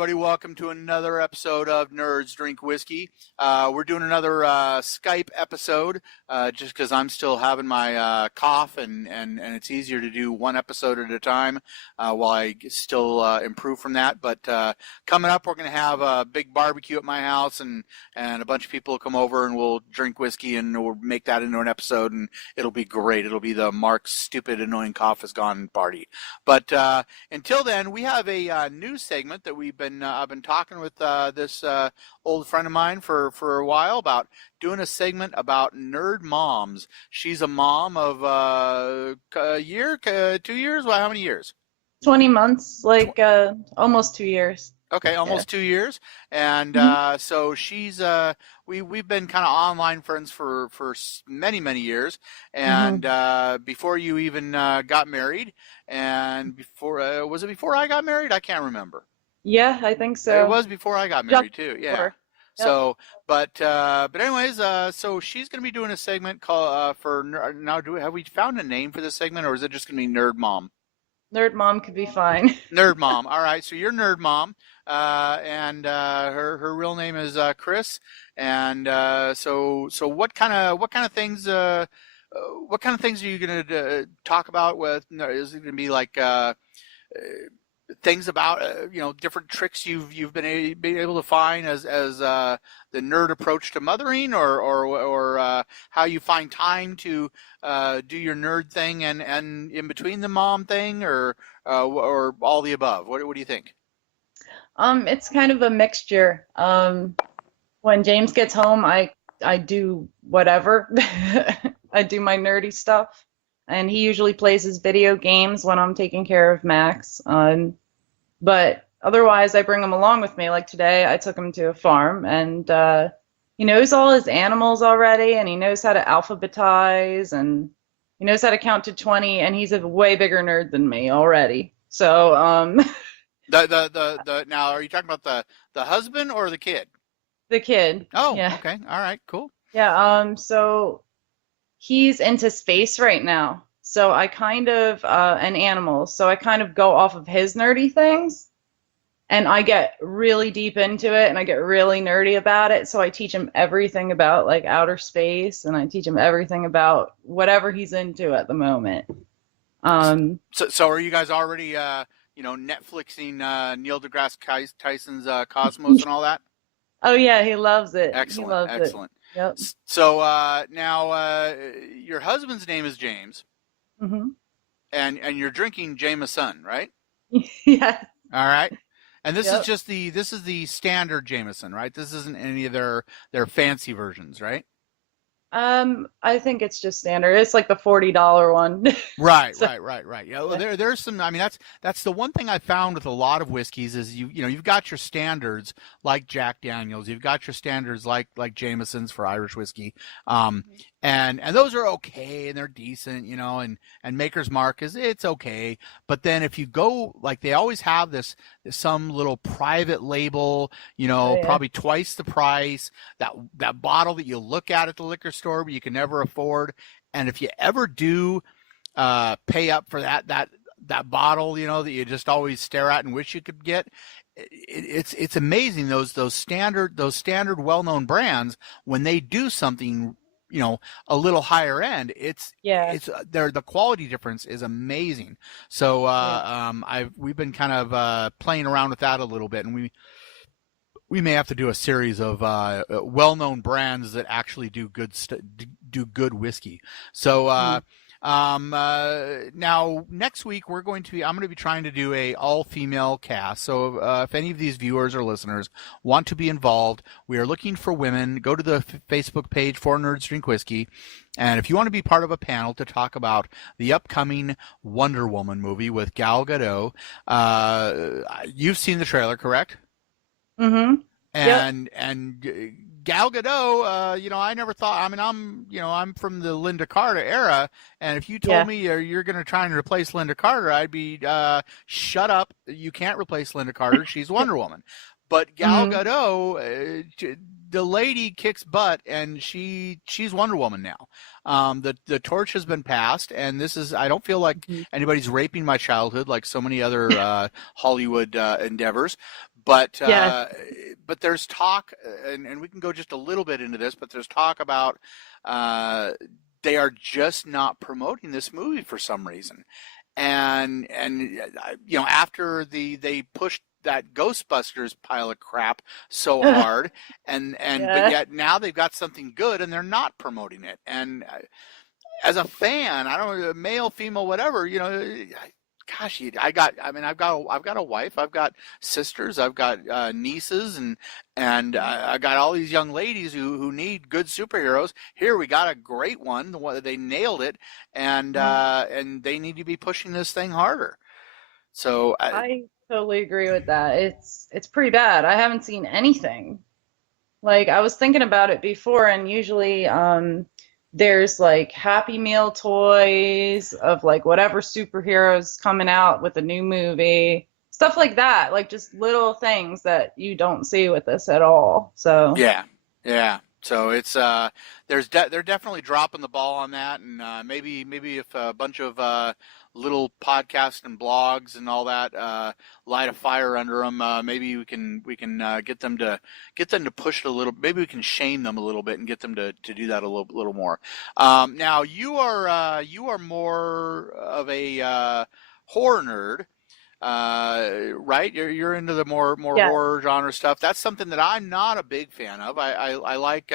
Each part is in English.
everybody. Welcome to another episode of Nerds Drink Whiskey. We're doing another Skype episode just because I'm still having my cough and it's easier to do one episode at a time while I still improve from that. But coming up, we're going to have a big barbecue at my house and a bunch of people will come over and we'll drink whiskey and we'll make that into an episode and it'll be great. It'll be the Mark's Stupid Annoying Cough Is Gone party. But until then, we have a new segment that I've been talking with this old friend of mine for a while about doing a segment about nerd moms. She's a mom of a year, 2 years. Well, how many years? 20 months, like almost 2 years. Okay, almost 2 years, and so she's we've been kind of online friends for many years, and before you even got married, and before was it before I got married? I can't remember. Yeah, I think so. It was before I got married too. Yeah. Yep. So, but anyways, so she's going to be doing a segment called for now. Have we found a name for this segment, or is it just going to be Nerd Mom? Nerd Mom could be fine. Nerd Mom. All right. So you're Nerd Mom, and her real name is Cris. And so what kind of things are you going to talk about with? Is it going to be like things about different tricks you've been able to find as the nerd approach to mothering, or how you find time to do your nerd thing and in between the mom thing, or all the above? What do you think? It's kind of a mixture. When James gets home, I do whatever. I do my nerdy stuff, and he usually plays his video games when I'm taking care of Max. But otherwise, I bring him along with me. Like today, I took him to a farm, and he knows all his animals already, and he knows how to alphabetize, and he knows how to count to 20, and he's a way bigger nerd than me already. So, now, are you talking about the husband or the kid? The kid. Oh, yeah. Okay. All right, cool. Yeah, so he's into space right now. So I kind of, and animals, so I kind of go off of his nerdy things, and I get really deep into it, and I get really nerdy about it, so I teach him everything about, like, outer space, and I teach him everything about whatever he's into at the moment. So are you guys already, Netflixing Neil deGrasse Tyson's Cosmos and all that? Oh, yeah, he loves it. Excellent, he loves excellent. It. Yep. So now your husband's name is James. Mm-hmm. And you're drinking Jameson, right? Yeah. All right. And this is just the standard Jameson, right? This isn't any of their fancy versions, right? I think it's just standard. It's like the $40 one. Right, So, right. Yeah, well, there's some. I mean, that's the one thing I found with a lot of whiskeys is you've got your standards like Jack Daniel's, you've got your standards like Jameson's for Irish whiskey, and those are okay and they're decent, and Maker's Mark it's okay. But then if you go, like, they always have some little private label, probably twice the price, that bottle that you look at the liquor store but you can never afford. And if you ever do pay up for that bottle, that you just always stare at and wish you could get, it's amazing those standard well-known brands, when they do something a little higher end, the quality difference is amazing. So we've been kind of playing around with that a little bit, and we may have to do a series of well-known brands that actually do good whiskey. So now next week I'm going to be trying to do a all-female cast. So if any of these viewers or listeners want to be involved, we are looking for women. Go to the Facebook page for Nerds Drink Whiskey, and if you want to be part of a panel to talk about the upcoming Wonder Woman movie with Gal Gadot, you've seen the trailer, correct? mm-hmm. And Gal Gadot, I never thought. I mean, I'm from the Linda Carter era, and if you told me you're going to try and replace Linda Carter, I'd be shut up. You can't replace Linda Carter. She's Wonder Woman. But Gal Gadot, the lady kicks butt, and she's Wonder Woman now. The torch has been passed, and I don't feel like anybody's raping my childhood like so many other Hollywood endeavors. But Yes. but there's talk, and we can go just a little bit into this, but there's talk about uh, they are just not promoting this movie for some reason. And you know, after they pushed that Ghostbusters pile of crap so hard, and but Yeah. yet now they've got something good and they're not promoting it. And as a fan, I don't know, male, female, whatever, you know, gosh, I mean, I've got a wife, I've got sisters, I've got nieces, and I got all these young ladies who need good superheroes. Here we got a great one. The one they nailed it, and they need to be pushing this thing harder. So, I totally agree with that. It's pretty bad. I haven't seen anything. Like I was thinking about it before, and usually there's like Happy Meal toys of like whatever superheroes coming out with a new movie, stuff like that. Like just little things that you don't see with this at all. So yeah, yeah. So it's they're definitely dropping the ball on that, and maybe if a bunch of little podcasts and blogs and all that light a fire under them, maybe we can get them to push it a little. Maybe we can shame them a little bit and get them to do that a little more. Now you are more of a horror nerd, right? You're into the more yeah. horror genre stuff. That's something that I'm not a big fan of. I like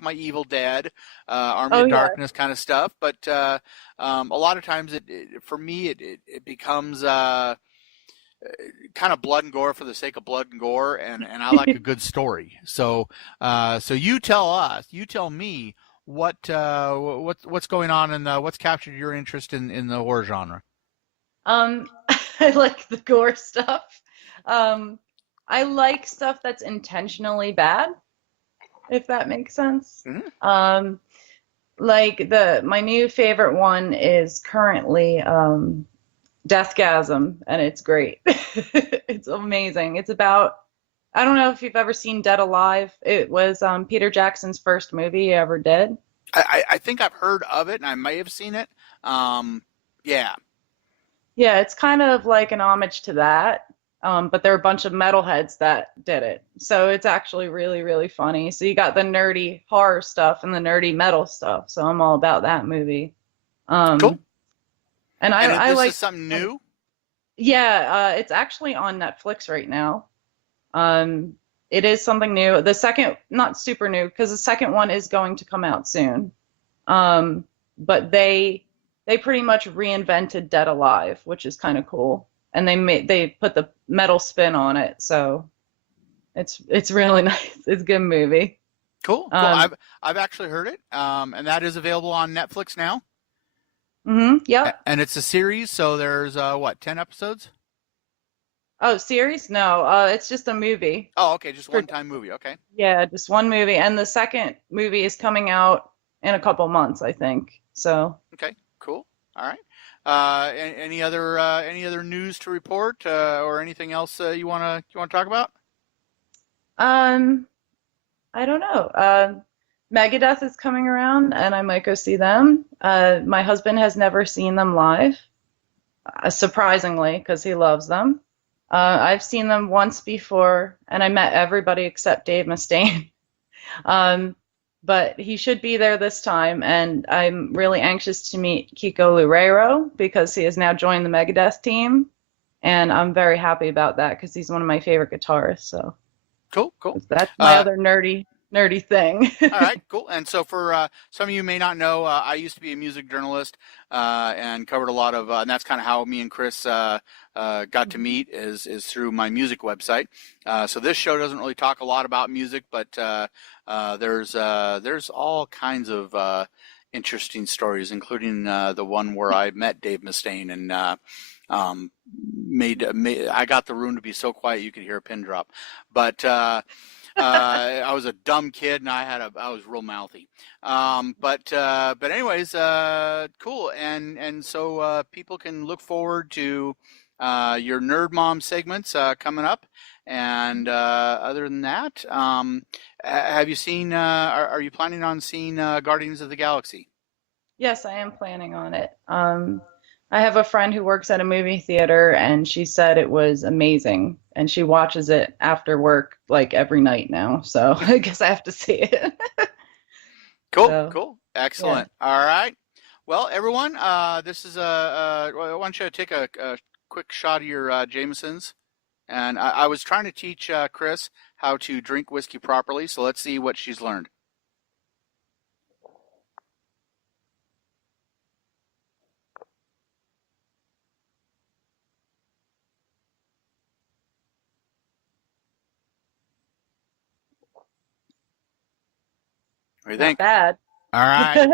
my Evil Dead, Army Oh of yeah. Darkness kind of stuff. But a lot of times for me it becomes kind of blood and gore for the sake of blood and gore, and I like a good story. So so you tell me what's going on and what's captured your interest in the horror genre. Um, I like the gore stuff. Um, I like stuff that's intentionally bad, if that makes sense. Mhm. Um, like the my new favorite one is currently Deathgasm, and it's great. It's amazing. It's about I don't know if you've ever seen Dead Alive. It was Peter Jackson's first movie he ever did. I think I've heard of it and I may have seen it. Um, yeah. Yeah, it's kind of like an homage to that. But there are a bunch of metalheads that did it. So it's actually really, really funny. So you got the nerdy horror stuff and the nerdy metal stuff. So I'm all about that movie. Cool. Um, and And I this is like, something new? yeah, it's actually on Netflix right now. Um, it is something new. The second, not super new, because the second one is going to come out soon. Um, but they pretty much reinvented Dead Alive, which is kind of cool. And they put the metal spin on it, so it's really nice. It's a good movie. Cool, cool. Um, I've actually heard it. And that is available on Netflix now. yep. And it's a series, so there's what, 10 episodes? Oh, series? No, it's just a movie. Oh, okay, just For, one time movie. Okay. yeah, just one movie, and the second movie is coming out in a couple months, I think. So, Okay, cool. All right. Any other news to report or anything else you wanna talk about? um, I don't know. Megadeth is coming around, and I might go see them. My husband has never seen them live, surprisingly, because he loves them. I've seen them once before, and I met everybody except Dave Mustaine. Um, but he should be there this time, and I'm really anxious to meet Kiko Loureiro because he has now joined the Megadeth team, and I'm very happy about that because he's one of my favorite guitarists. So Cool, cool. that's my Uh, other nerdy thing. All right, cool. And so for some of you may not know, I used to be a music journalist and covered a lot of, and that's kind of how me and Cris got to meet is through my music website. So this show doesn't really talk a lot about music, but there's all kinds of interesting stories, including the one where I met Dave Mustaine and made I got the room to be so quiet you could hear a pin drop, but. I was a dumb kid and I was real mouthy. But anyways, cool. And so people can look forward to your Nerd Mom segments coming up. And other than that, have you seen? Are you planning on seeing Guardians of the Galaxy? Yes, I am planning on it. I have a friend who works at a movie theater, and she said it was amazing. And she watches it after work like every night now. So I guess I have to see it. Cool, So, cool, yeah. excellent. All right. Well, everyone, this is why don't you take a quick shot of your Jamesons? And I was trying to teach Cris how to drink whiskey properly, so let's see what she's learned. What do you Not think? bad. All right.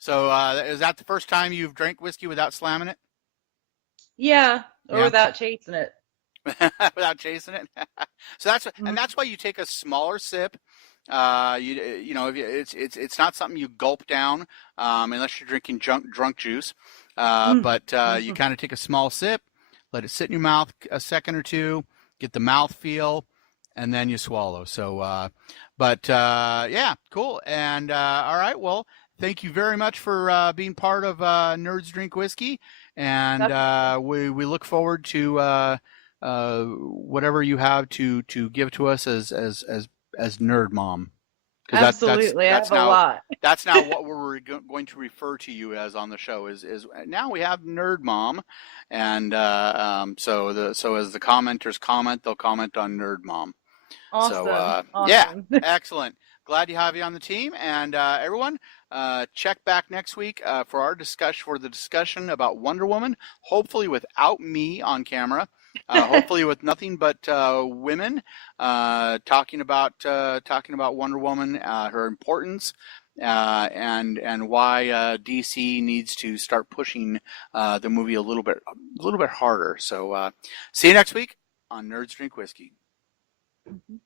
So is that the first time you've drank whiskey without slamming it? Yeah, or Yeah. without chasing it. Without chasing it. So Mhm. that's why you take a smaller sip. You know, if it's not something you gulp down unless you're drinking drunk juice. But you Mhm. kind of take a small sip, let it sit in your mouth a second or two, get the mouth feel, and then you swallow. So, yeah, cool. And all right, well, thank you very much for being part of Nerds Drink Whiskey, and Definitely. we look forward to whatever you have to give to us as Nerd Mom, because Absolutely. I have a lot. that's now what we're going to refer to you as on the show is now we have Nerd Mom, and so as the commenters comment, they'll comment on Nerd Mom. So Awesome. yeah, Awesome. excellent. Glad to have you on the team, and everyone, check back next week for the discussion about Wonder Woman. Hopefully without me on camera. Hopefully with nothing but women talking about Wonder Woman, her importance, and why DC needs to start pushing the movie a little bit harder. So see you next week on Nerds Drink Whiskey. Mhm.